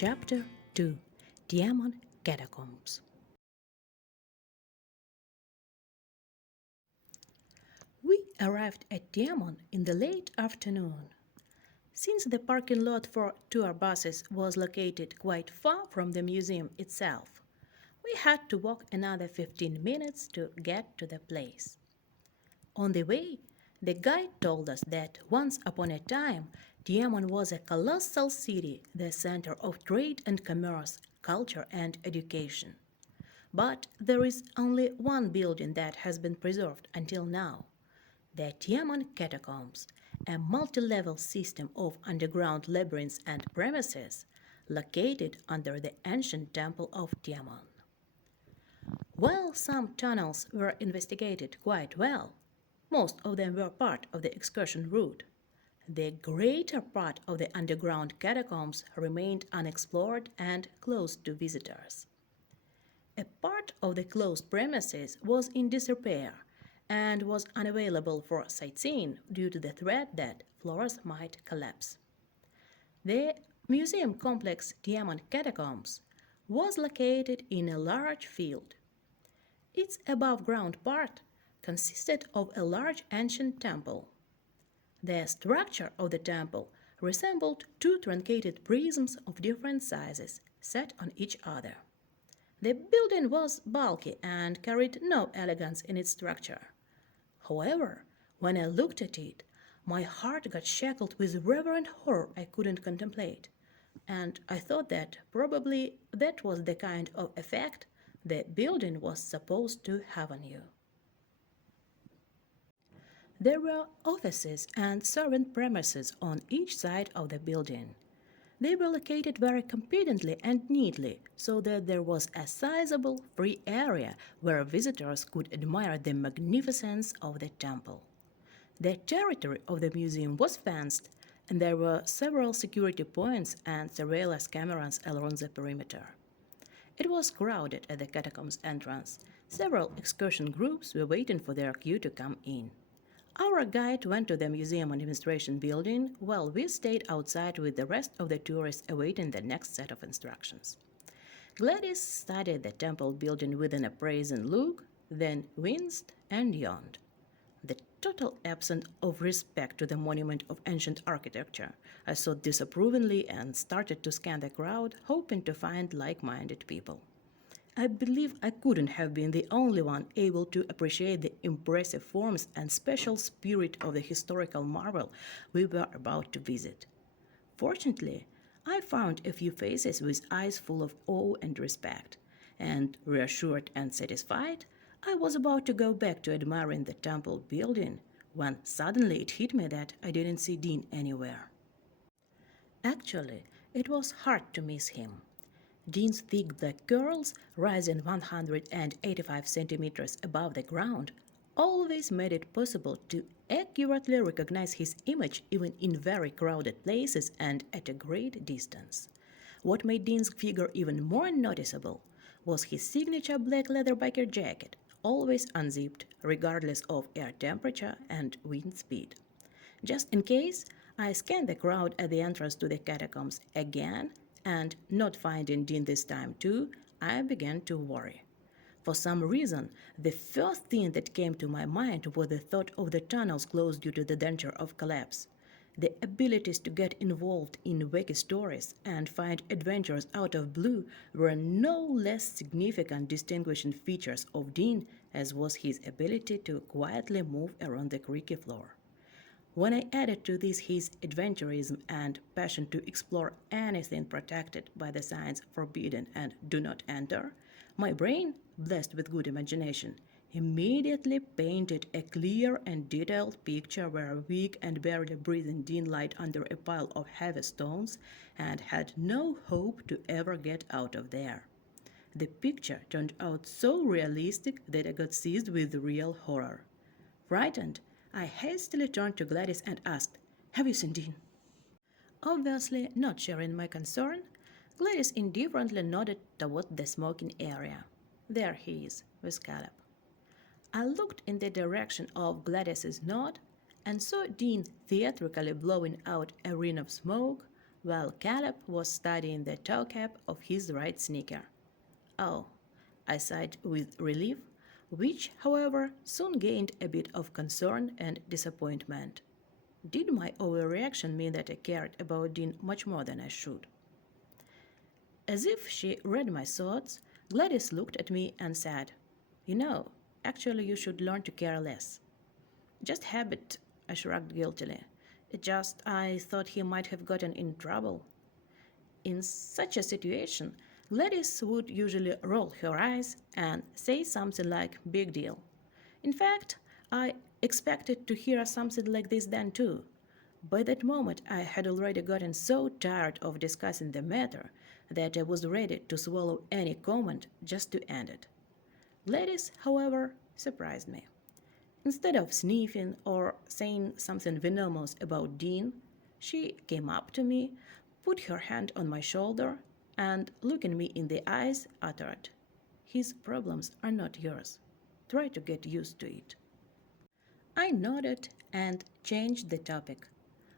Chapter 2 Diamond Catacombs. We arrived at Diamond in the late afternoon. Since the parking lot for tour buses was located quite far from the museum itself, we had to walk another 15 minutes to get to the place. On the way, the guide told us that once upon a time, Diamond was a colossal city, the center of trade and commerce, culture and education. But there is only one building that has been preserved until now, the Diamond Catacombs, a multi-level system of underground labyrinths and premises located under the ancient temple of Diamond. While some tunnels were investigated quite well, most of them were part of the excursion route. The greater part of the underground catacombs remained unexplored and closed to visitors. A part of the closed premises was in disrepair and was unavailable for sightseeing due to the threat that floors might collapse. The museum complex Diamond Catacombs was located in a large field. Its above-ground part consisted of a large ancient temple. The structure of the temple resembled two truncated prisms of different sizes set on each other. The building was bulky and carried no elegance in its structure. However, when I looked at it, my heart got shackled with reverent horror I couldn't contemplate, and I thought that probably that was the kind of effect the building was supposed to have on you. There were offices and servant premises on each side of the building. They were located very competently and neatly, so that there was a sizable free area where visitors could admire the magnificence of the temple. The territory of the museum was fenced, and there were several security points and surveillance cameras along the perimeter. It was crowded at the catacombs entrance. Several excursion groups were waiting for their queue to come in. Our guide went to the museum administration building while we stayed outside with the rest of the tourists awaiting the next set of instructions. Gladys studied the temple building with an appraising look, then winced and yawned. The total absence of respect to the monument of ancient architecture, I thought disapprovingly and started to scan the crowd, hoping to find like-minded people. I believe I couldn't have been the only one able to appreciate the impressive forms and special spirit of the historical marvel we were about to visit. Fortunately, I found a few faces with eyes full of awe and respect, and reassured and satisfied, I was about to go back to admiring the temple building when suddenly it hit me that I didn't see Dean anywhere. Actually, it was hard to miss him. Dean's thick black curls, rising 185 centimeters above the ground, always made it possible to accurately recognize his image even in very crowded places and at a great distance. What made Dean's figure even more noticeable was his signature black leather biker jacket, always unzipped, regardless of air temperature and wind speed. Just in case, I scanned the crowd at the entrance to the catacombs again, and not finding Dean this time too, I began to worry. For some reason, the first thing that came to my mind was the thought of the tunnels closed due to the danger of collapse. The abilities to get involved in wacky stories and find adventures out of blue were no less significant distinguishing features of Dean as was his ability to quietly move around the creaky floor. When I added to this his adventurism and passion to explore anything protected by the signs forbidden and do not enter, my brain, blessed with good imagination, immediately painted a clear and detailed picture where a weak and barely breathing Dean lay under a pile of heavy stones and had no hope to ever get out of there. The picture turned out so realistic that I got seized with real horror. Frightened, I hastily turned to Gladys and asked, "Have you seen Dean?" Obviously not sharing my concern, Gladys indifferently nodded toward the smoking area. "There he is, with Caleb." I looked in the direction of Gladys's nod and saw Dean theatrically blowing out a ring of smoke while Caleb was studying the toe cap of his right sneaker. Oh, I sighed with relief, which, however, soon gained a bit of concern and disappointment. Did my overreaction mean that I cared about Dean much more than I should? As if she read my thoughts, Gladys looked at me and said, "You know, actually, you should learn to care less." "Just habit," I shrugged guiltily. "It just, I thought he might have gotten in trouble." In such a situation, Gladys would usually roll her eyes and say something like, "Big deal." In fact, I expected to hear something like this then too. By that moment, I had already gotten so tired of discussing the matter that I was ready to swallow any comment just to end it. Gladys, however, surprised me. Instead of sniffing or saying something venomous about Dean, she came up to me, put her hand on my shoulder, and looking me in the eyes, uttered, "His problems are not yours. Try to get used to it." I nodded and changed the topic.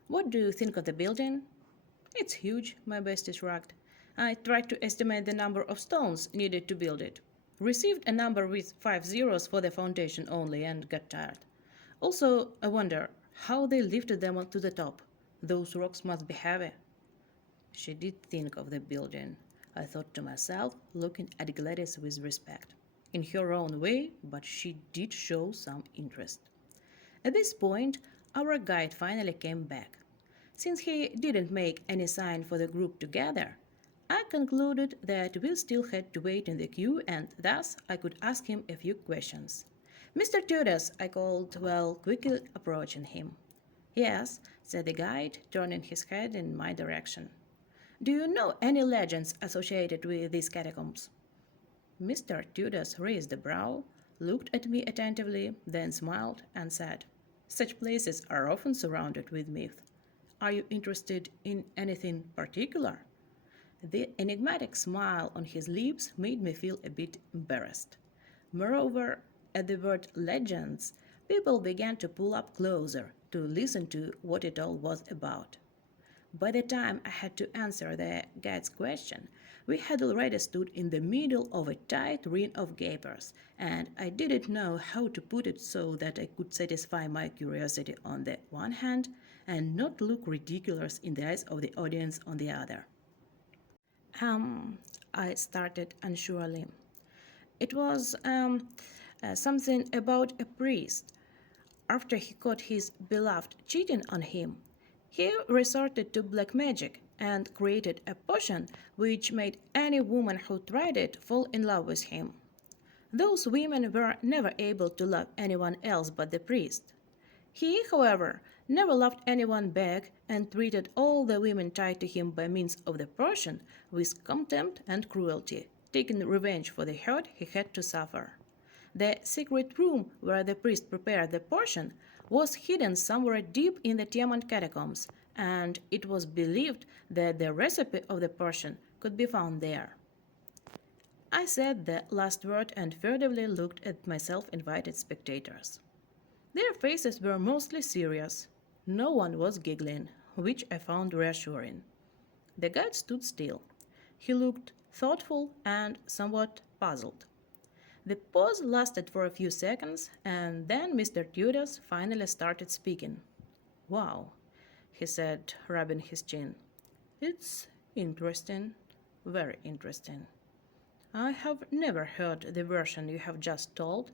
"What do you think of the building?" "It's huge," my bestie shrugged. "I tried to estimate the number of stones needed to build it. Received a number with 5 zeros for the foundation only and got tired. Also, I wonder how they lifted them to the top. Those rocks must be heavy." She did think of the building, I thought to myself, looking at Gladys with respect. In her own way, but she did show some interest. At this point, our guide finally came back. Since he didn't make any sign for the group to gather, I concluded that we still had to wait in the queue and thus I could ask him a few questions. "Mr. Tudors," I called while quickly approaching him. "Yes," said the guide, turning his head in my direction. "Do you know any legends associated with these catacombs?" Mr. Tudors raised a brow, looked at me attentively, then smiled and said, "Such places are often surrounded with myth. Are you interested in anything particular?" The enigmatic smile on his lips made me feel a bit embarrassed. Moreover, at the word legends, people began to pull up closer to listen to what it all was about. By the time I had to answer the guide's question, we had already stood in the middle of a tight ring of gapers, and I didn't know how to put it so that I could satisfy my curiosity on the one hand and not look ridiculous in the eyes of the audience on the other. Um, I started unsurely. It was something about a priest. After he caught his beloved cheating on him, he resorted to black magic and created a potion which made any woman who tried it fall in love with him. Those women were never able to love anyone else but the priest. He, however, never loved anyone back and treated all the women tied to him by means of the potion with contempt and cruelty, taking revenge for the hurt he had to suffer. The secret room where the priest prepared the potion was hidden somewhere deep in the Tiamat catacombs, and it was believed that the recipe of the potion could be found there. I said the last word and furtively looked at my self-invited spectators. Their faces were mostly serious. No one was giggling, which I found reassuring. The guide stood still. He looked thoughtful and somewhat puzzled. The pause lasted for a few seconds, and then Mr. Tudors finally started speaking. "Wow," he said, rubbing his chin. "It's interesting, very interesting. I have never heard the version you have just told,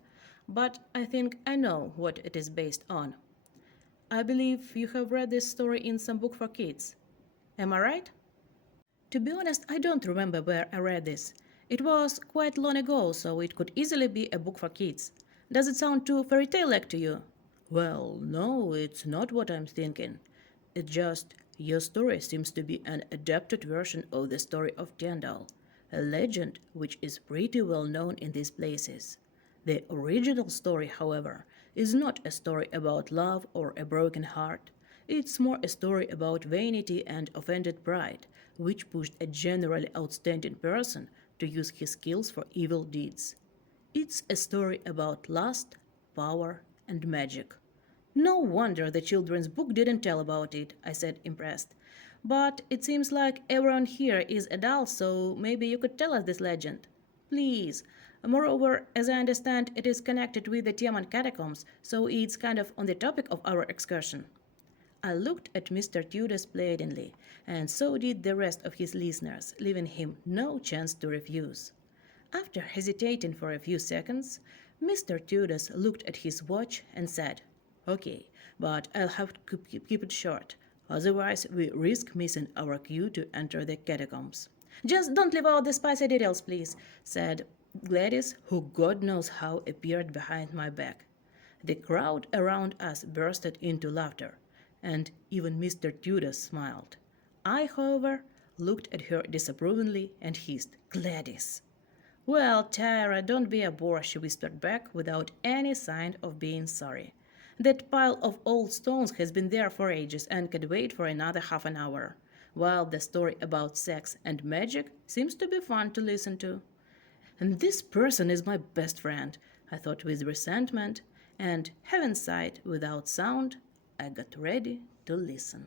but I think I know what it is based on. I believe you have read this story in some book for kids. Am I right?" To be honest, I don't remember where I read this. It was quite long ago, so it could easily be a book for kids. Does it sound too fairy tale-like to you? Well, no, it's not what I'm thinking. It's just your story seems to be an adapted version of the story of Tyndall, a legend which is pretty well known in these places. The original story, however, is not a story about love or a broken heart. It's more a story about vanity and offended pride, which pushed a generally outstanding person to use his skills for evil deeds. It's a story about lust, power, and magic. "No wonder the children's book didn't tell about it," I said, impressed. But it seems like everyone here is adult, so maybe you could tell us this legend. Please. Moreover, as I understand, it is connected with the Tiaman catacombs, so it's kind of on the topic of our excursion. I looked at Mr. Tudor pleadingly, and so did the rest of his listeners, leaving him no chance to refuse. After hesitating for a few seconds, Mr. Tudor looked at his watch and said, "Okay, but I'll have to keep it short. Otherwise, we risk missing our cue to enter the catacombs." "Just don't leave out the spicy details, please," said Gladys, who God knows how appeared behind my back. The crowd around us bursted into laughter, and even Mr. Tudor smiled. I, however, looked at her disapprovingly and hissed, "Gladys!" "Well, Tara, don't be a bore," she whispered back without any sign of being sorry. "That pile of old stones has been there for ages and could wait for another half an hour, while the story about sex and magic seems to be fun to listen to. And this person is my best friend," I thought with resentment, and having sighed without sound, I got ready to listen.